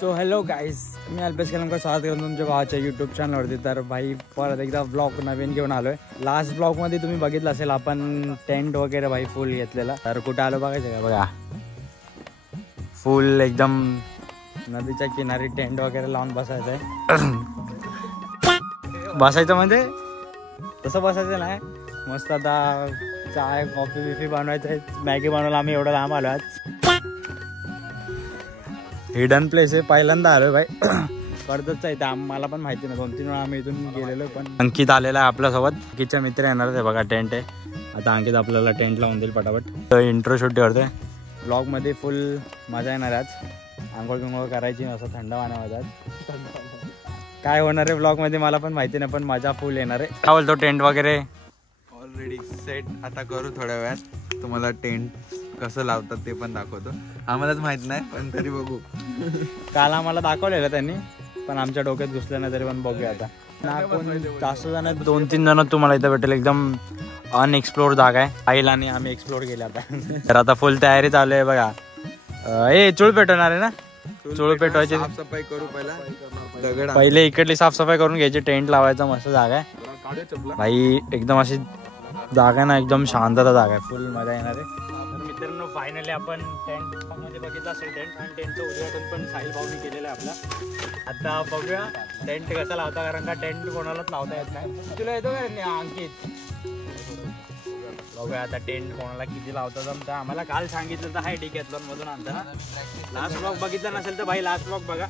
So hello guys, मी अल्पेश कलमकर स्वागत करतो तुमच्या भावाच्या यूट्यूब चॅनलवरती. तर भाई परत एकदा ब्लॉग नवीन घेऊन आलोय. लास्ट ब्लॉगमध्ये तुम्ही बघितलं असेल आपण टेंट वगैरे भाई फुल घेतलेला. तर कुठं आलो बघायचं का? बघा फुल एकदम नदीच्या किनारी टेंट वगैरे लावून बसायचं आहे. बसायचं म्हणजे तसं बसायचं नाही, मस्त आता चाय कॉफी बिफी बनवायचं आहे. मॅगी बनवायला आम्ही एवढं लांब आलो. आज हिडन प्लेस आहे, पहिल्यांदा आलो भाई. कर्जतच आहे, मला पण माहिती नाही. 2-3 वेळा आम्ही इथून गेलेलो. पण अंकित आलेला आहे आपल्यासोबत. अंकितच्या मित्र येणार आहे. बघा टेंट आहे. आता अंकित आपल्याला टेंट लावून देईल पटापट. इंट्रो शूट करतोय. ब्लॉगमध्ये फुल मजा येणार आहे. आज आंघोळ बिंघोळ करायची, असं थंड पाण्यामध्ये. काय होणार आहे ब्लॉगमध्ये मला पण माहिती नाही, पण मजा फुल येणार आहे. काय बोलतो? टेंट वगैरे ऑलरेडी सेट. आता करू थोड्या वेळात. तुम्हाला टेंट कसं लावतात ते पण दाखवतो. आम्हालाच माहित नाही, पण तरी बघू. काल आम्हाला दाखवलेलं त्यांनी, पण आमच्या डोक्यात घुसलं नाही. तरी पण बघूया आता. ना कोण जास्त जण, 2-3 जण तुम्हाला इथं भेटेल. एकदम अनएक्सप्लोर जागा आहे. आईल आणि आम्ही एक्सप्लोर केले आता. तर आता फुल तयारी चालू आहे बघा. हे चूळ पेटवणार आहे ना? चूळ पेटवायची, साफसफाई करू. पहिले इकडली साफसफाई करून घ्यायची. टेंट लावायचा मस्त जागा आहे भाई. एकदम अशी जागा ना, एकदम शांतता जागा आहे. फुल मजा येणार आहे. तर मित्रांनो, फायनली आपण टेंट मध्ये बघितलं असेल टेंट, आणि टेंटचं उद्घाटन पण साहिल भाऊनी केलेलं आहे आपला. आता बघूया टेंट कसा लावता, कारण का टेंट कोणालाच लावता येत नाही. तुला येतो का अंकित? बघूया आता टेंट कोणाला किती लावता जमतं. आम्हाला काल सांगितलं तर हाय डिकॅथलॉन मधून आणताना. लास्ट ब्लॉग बघितला नसेल तर भाई लास्ट ब्लॉग बघा.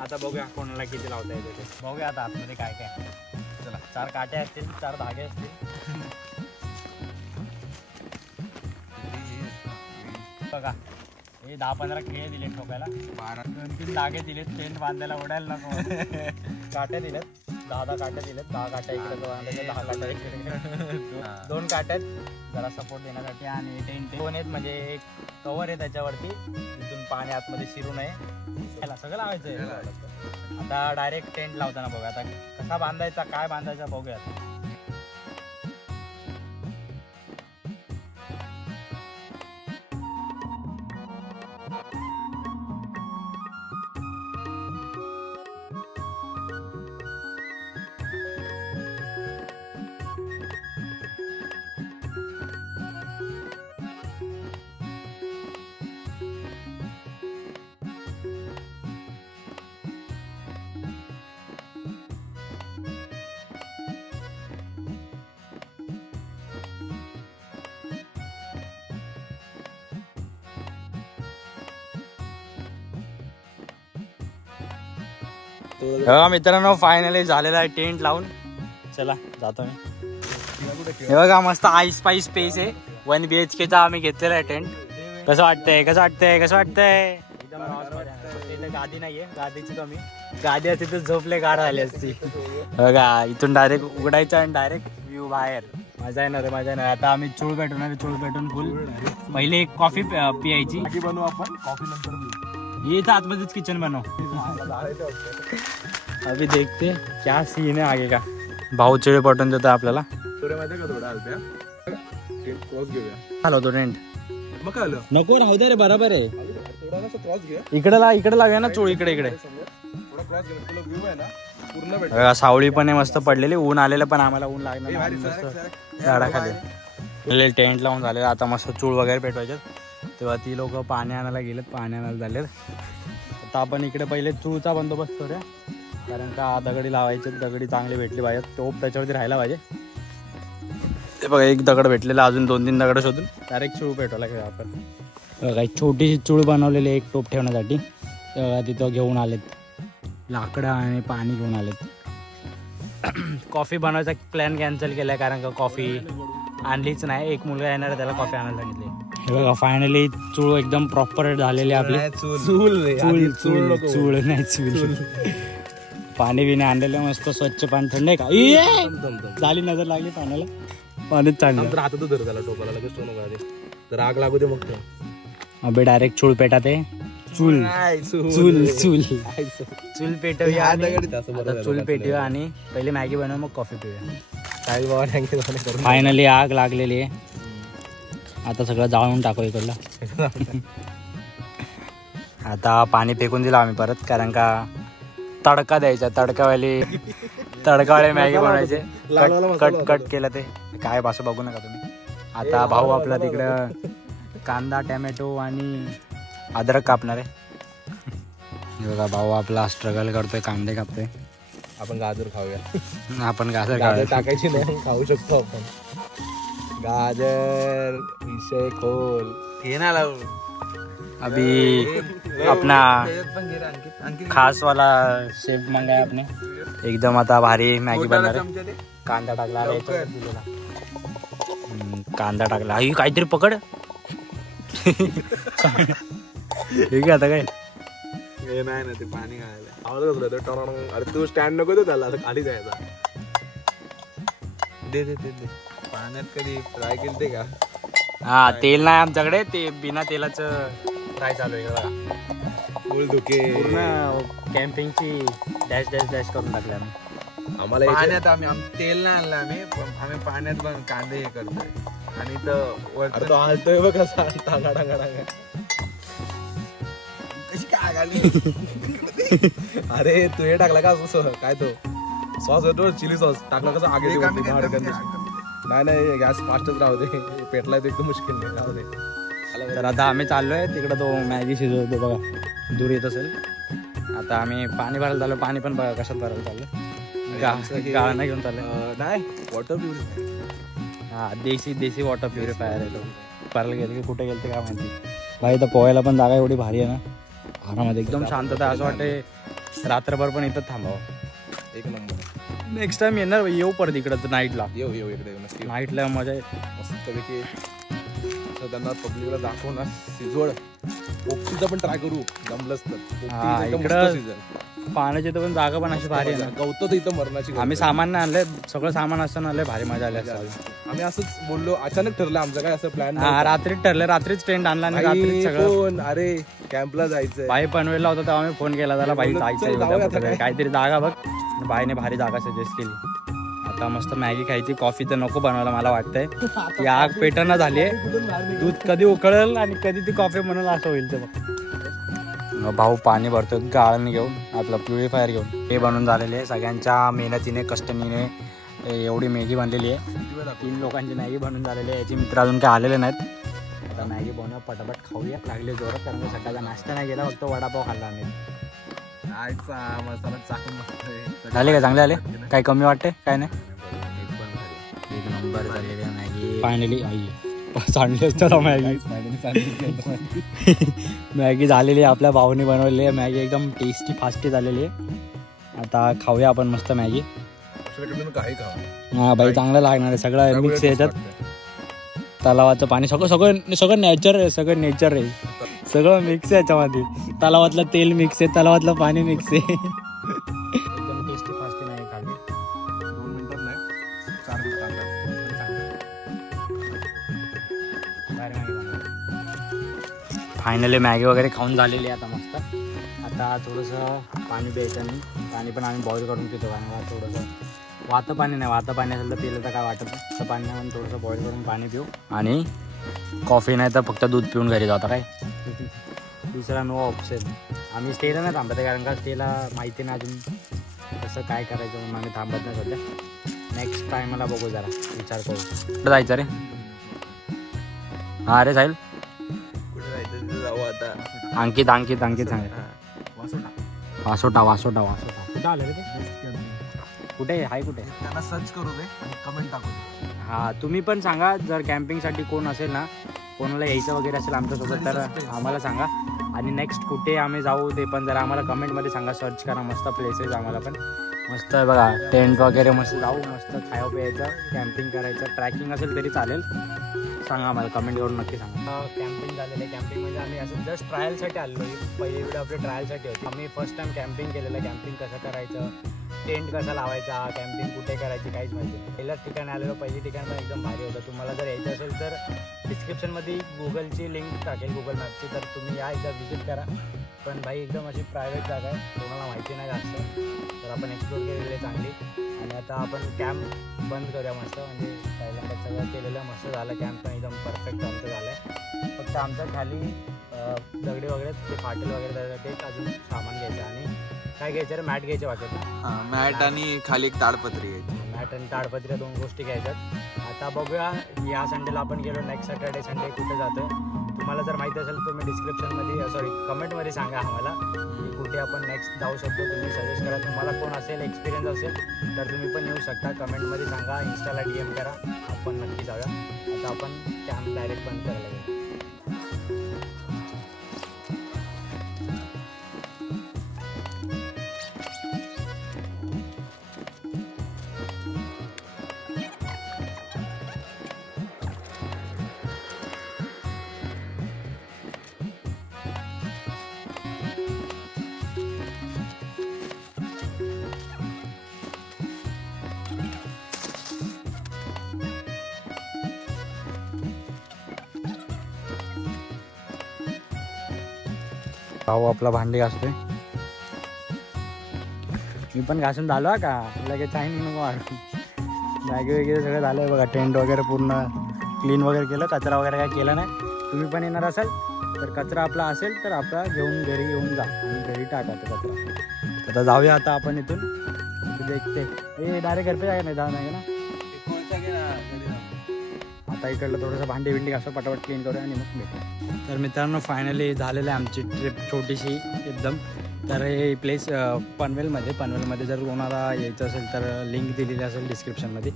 आता बघूया कोणाला किती लावता येते ते. बघूया आता आतमध्ये काय काय. चला, 4 काटे असतील, 4 धागे असतील. बघा, हे 10-15 खेळ दिलेत ठोकायला. 2-3 धागे दिलेत टेंट बांधायला. ओढायला नको. काट्या दिलेत 10 काट्या दिलेत. 10 काट्या इकडे 10 काट्या इकडे. 2 काट्या आहेत जरा सपोर्ट देण्यासाठी. आणि टेंट 2 आहेत, म्हणजे एक कवर आहे त्याच्यावरती, तिथून पाणी आतमध्ये शिरू नये. याला सगळं लावायचं आहे. आता डायरेक्ट टेंट लावताना बघा आता कसा बांधायचा, काय बांधायचा बघूया. बघा मित्रांनो, फायनली झालेला आहे टेंट लावून. चला जातो मी. हे बघा मस्त आईस पाईस स्पेस आहे. 1 BHK चा आम्ही घेतलेला आहे टेंट. कसं वाटतंय? कसं वाटतंय? कसं वाटतंय? एकदम गादी नाहीये, गादीची कमी. गादी असती तर झोपले गार झाली असती. बघा इथून डायरेक्ट उघडायचं आणि डायरेक्ट व्ह्यू बाहेर. मजा येणार आहे, मजा येणार. आता आम्ही चूळ पेटवणार. चूळ पेटून फुल पहिले एक कॉफी पियायची. बनवू आपण, कॉफी नंतर. ये था आतमध्येच किचन बनव. अभी देखते क्या सीन है आगे का. भाऊ चिळे पटवून देतो आपल्याला. हॅलो तो टेंट नको राहू दे रे, बरोबर आहे. इकडे लावूया ना चूळ. इकडे सावळी पण आहे मस्त पडलेली. ऊन आलेलं, पण आम्हाला ऊन लागणार झाडाखाली. टेंट लावून झालेलं. आता मस्त चूळ वगैरे पेटवायचे. तेव्हा ती लोक पाणी आणायला गेलेत. पाणी आणायला झालेत. आता आपण इकडे पहिले चूळचा बंदोबस्त करूया, कारण का दगडी लावायचे. दगडी चांगली भेटली पाहिजे, टोप त्याच्यावरती राहायला पाहिजे. ते बघा एक दगड भेटलेला, अजून 2-3 दगड शोधून डायरेक्ट चूळ पेटवायला घेऊया आपण. बघा एक छोटीशी चूळ बनवलेली, एक टोप ठेवण्यासाठी. तिथं घेऊन आलेत लाकडं आणि पाणी घेऊन आलेत. कॉफी बनवायचा प्लॅन कॅन्सल केलाय, कारण का कॉफी आणलीच नाही. एक मुलगा येणार आहे, त्याला कॉफी आणायला सांगितली. हे बघा फायनली चूळ एकदम प्रॉपर झालेली आपली. चूळ नाही, चूल. पाणी बिणे आणलेलं मस्त स्वच्छ पाणी. थंड आहे का? झाली नजर लागली पाण्याला. पाणीच चांगलं. हातात धर त्याला, टोपाला लगेच तर आग लागू दे. मग अबे डायरेक्ट चूळ पेटात आहे. चूल पेटवूया. चूल पेटूया आणि पहिले मॅगी बनवूया, मग कॉफी पिऊया. फायनली आग लागलेली आहे. आता सगळं जाळून टाकू इकडला. आता पाणी फेकून दिलं आम्ही परत, कारण का तडका द्यायचा, तडकावाले मॅगी बनवायचे. कट कट केलं ते काय भाषा बघू नका तुम्ही. आता भाऊ आपला तिकडं कांदा टॅमॅटो आणि अद्रक कापणार आहे. बघा भाऊ आपला स्ट्रगल करतोय, कांदे कापतोय. आपण गाजर खाऊया. आपण गाजर गाजर टाकायची नाही, खाऊ शकतो आपण. गाजर विषय खोल हे ना लावू. अभी अपना खास वाला शेफ मंगाया आपने, एकदम आता भारी मॅगी बनणार आहे. कांदा टाकला, कांदा टाकला. ही काहीतरी पकड. ठीक आहे आता काय हे नाही ना, ते पाणी घालायला. आवाज होता तो. अरे तू स्टँड नको तो त्याला, खाली जायचा. दे दे दे दे. पाण्यात कधी फ्राय केलते का? हा, तेल नाही आमच्याकडे, ते बिना तेलाचं फ्राय चालू आहे बघा. फुल धुके पूर्ण कॅम्पिंगची डॅश डॅश डॅश करून टाकले आम्ही. आम्हाला पाण्यात आम्ही तेल नाही आणलं आम्ही पाण्यात पण कांदे हे करतोय. आणि अरे तो हालतोय बघ कसा, टांगा टांगा टांगा. कशी काय आली? अरे तू हे टाकला का काय तो सॉस होतो, चिली सॉस टाकला कसं आगे नाही नाही, गॅस फास्टच राहू दे. पेटला तर एकदम मुश्किल नाही, राहू दे. तर आता आम्ही चाललोय तिकडं, तो मॅगी शिजवतो बघा, दूर येत असेल. आता आम्ही पाणी भरायला चाललो. पाणी पण बघा कशात भरायला चाललं, गाळणं घेऊन चाललं. नाही वॉटर प्युरिफायर. हा, देशी वॉटर प्युरिफायर आहे तो. भरायला गेलं की कुठे गेलं ते काय माहिती. भाई इथं पोहायला पण जागा एवढी भारी आहे ना, आरामात एकदम शांतता. असं वाटते रात्रभर पण इथं थांबावं. एक नंबर. नेक्स्ट टाइम येणार, येऊ परत इकडं नाईटला. येऊ इकडे नक्की. नाईटला मजा आहे मस्तपैकी. त्यांना पब्लिकला दाखवू ना सिजवड. पोपटीचा पण ट्राय करू जमलंच तर. इकडं पाण्याची तर पण जागा पण अशी भारी आहे ना. गवत इथं मरणाची. आम्ही सामान नाही आणलंय, सगळं सामान असताना आणलंय, भारी मजा आली असते. आम्ही असंच बोललो, अचानक ठरलं आमचं काय असं प्लॅन. हा, रात्रीच ठरलं, रात्रीच टेंट आणला आणि रात्रीच सगळं. अरे कॅम्पला जायचंय. बाई पनवेलला होता तेव्हा आम्ही फोन केला त्याला, बाई जायचंय काहीतरी जागा बघ. बाईने भारी जागा सजेस्ट केली. आता मस्त मॅगी खायची, कॉफी तर नको बनवायला मला वाटतंय. ती आग पेटना झालीये, दूध कधी उकळेल आणि कधी ती कॉफी बनवल असं होईल. ते बघ भाऊ पाणी भरतोय गाळण घेऊन, आपलं प्युरिफायर घेऊन. हे बनवून झालेले आहे सगळ्यांच्या मेहनतीने, कष्टनीने एवढी मॅगी बनलेली आहे. 3 लोकांची मॅगी बनवून झालेली आहे. याचे मित्र अजून काय आलेले नाहीत. आता मॅगी बनवून पटापट खाऊया, लागले जोरात, कारण की सकाळचा नाश्ता नाही गेला, फक्त वडापाव खाल्ला आम्ही. मसाला चाकून झाले का? चांगले आले? काय कमी वाटते? काय नाही, एक नंबर झालेली आहे मॅगी. फायनली सांडली असतं मॅगी. मॅगी झालेली आहे, आपल्या भाऊने बनवलेली आहे मॅगी, एकदम टेस्टी फास्टी झालेली आहे. आता खाऊया आपण मस्त मॅगी. काही खाऊ. हा बाई, चांगलं लागणार आहे. सगळं मिक्स आहे याच्यात. तलावाचं पाणी सगळं नॅचर आहे, सगळं नेचर आहे, सगळं मिक्स आहे याच्यामध्ये. तलावातलं तेल मिक्स आहे, तलावातलं पाणी मिक्स आहे. एकदम टेस्टी फास्टी मॅगी खाल्ली. 2 मिनिटात नाही, 4 मिनिटात. फायनली मॅगी वगैरे खाऊन झालेली आहे आता मस्त. आता थोडंसं पाणी प्यायचं नाही, पाणी पण आम्ही बॉईल करून पितो. कारण थोडंसं वातं पाणी नाही, वातं पाणी असेल तर पिलं तर काय वाटत नाही. तर पाणी म्हणून थोडंसं बॉईल करून पाणी पिऊ, आणि कॉफी नाही तर फक्त दूध पिऊन घरी जाता. काय दुसरा नो ऑप्शन. आम्ही स्टेला नाही थांबत आहे, कारण का स्टेला माहिती नाही अजून कसं काय करायचं, म्हणून आम्ही थांबत नाही सध्या. नेक्स्ट टायमाला बघू, जरा विचार करू. कुठं जायचं रे? हा रे साहिल, कुठे जायचं जाऊ आता. अंकित सांग. वासोटा कुठं आलं रे ते? कुठे आहे? कुठे? त्यांना सर्च करू दे आणि कमेंट टाकू. हा, तुम्ही पण सांगा, जर कॅम्पिंगसाठी कोण असेल ना, कोणाला यायचं वगैरे असेल आमच्यासोबत तर आम्हाला सांगा. आणि नेक्स्ट कुठे आम्ही जाऊ ते पण जरा आम्हाला कमेंटमध्ये सांगा. सर्च करा मस्त प्लेसेस. आम्हाला पण मस्त बघा टेंट वगैरे मस्त जाऊ, मस्त खायला प्यायचं, कॅम्पिंग करायचं. ट्रॅकिंग असेल तरी चालेल, सांगा आम्हाला, कमेंट करून नक्की सांगा. कॅम्पिंग झालेलं आहे. कॅम्पिंग म्हणजे आम्ही असं जस्ट ट्रायलसाठी आलो. पहिली व्हिडिओ आपली ट्रायलसाठी होती. आम्ही फर्स्ट टाइम कॅम्पिंग केलेलं. कॅम्पिंग कसं करायचं, टेंट कसा लावायचा, कॅम्पिंग कुठे करायची, काहीच माहिती नाही. पहिल्याच ठिकाणी आलेलो. पहिली ठिकाण पण एकदम भारी होतं. तुम्हाला जर यायचं असेल तर डिस्क्रिप्शनमध्ये गुगलची लिंक टाकेल, गुगल मॅपची, तर तुम्ही या एकदा विजिट करा. पण भाई एकदम अशी प्रायव्हेट जागा आहे, कोणाला माहिती नाही जास्त, तर आपण एक्सप्लोर केलेली आहे चांगली. आणि आता आपण कॅम्प बंद करूया मस्त. म्हणजे पहिल्यांदा सगळं केलेलं मस्त झालं. कॅम्प पण एकदम परफेक्ट आमचं झालं आहे. फक्त आमच्या खाली दगडी वगैरे ते फाटेल वगैरे त्यासाठी एक अजून सामान घ्यायचं आणि काय घ्यायचं रे मॅट घ्यायचे वाटतं मॅट आणि खाली एक ताडपत्री घ्यायची. मॅट आणि ताडपत्री 2 गोष्टी घ्यायच्यात. आता बघूया या संडेला आपण गेलो, नेक्स्ट सॅटर्डे संडे कुठे जातो. तुम्हाला जर माहिती असेल तर तुम्ही डिस्क्रिप्शनमध्ये कमेंटमध्ये सांगा आम्हाला की कुठे आपण नेक्स्ट जाऊ शकतो. तुम्ही सजेस्ट करा, तुम्हाला कोण असेल एक्सपिरियन्स असेल तर तुम्ही पण येऊ शकता. कमेंटमध्ये सांगा, इंस्टाला DM करा, आपण नक्की जाऊया. आता आपण कॅम्प डायरेक्ट बंद करायला लागेल. भाऊ आपला भांडी घासतोय, मी पण घासून झालो का लगेच टाईम नको मारू. बॅग वगैरे सगळं झालं आहे बघा. टेंट वगैरे पूर्ण क्लीन वगैरे केलं, कचरा वगैरे काय केला नाही. तुम्ही पण येणार असाल तर कचरा आपला असेल तर आपला घेऊन घरी घेऊन जा आणि घरी टाका तो कचरा. आता जाऊया आता आपण इथून. देखते डायरेक्ट घर पे जायला नाही, जाऊ नाही ना. आता इकडलं थोडंसं भांडी बिंडी घासू, पटापट क्लीन करूया आणि मग भेटू. तर मित्रांनो फायनली झालेलं आहे आमची ट्रिप छोटीशी एकदम. तर हे प्लेस पनवेलमध्ये जर कोणाला यायचं असेल तर लिंक दिलेली असेल डिस्क्रिप्शनमध्ये.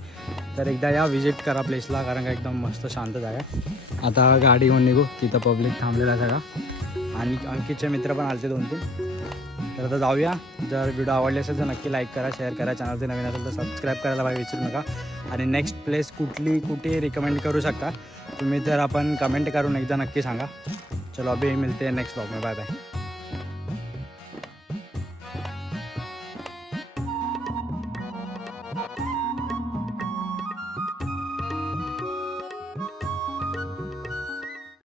तर एकदा या विजिट करा प्लेसला, कारण का एकदम मस्त शांत जागा आहे. आता गाडी घेऊन निघू, तिथं पब्लिक थांबलेला आहे सगळा आणि अंकितचे मित्र पण आलते 2-3. तर आता जाऊया. जर व्हिडिओ आवडले असेल तर नक्की लाईक करा, शेअर करा. चॅनलचे नवीन असेल तर सबस्क्राईब करायला भाई विसरू नका. आणि नेक्स्ट प्लेस कुठे रिकमेंड करू शकता तुम्ही तर आपण कमेंट करून एकदा नक्की सांगा. चलो अभी मिलते हैं नेक्स्ट ब्लॉग में. Bye bye.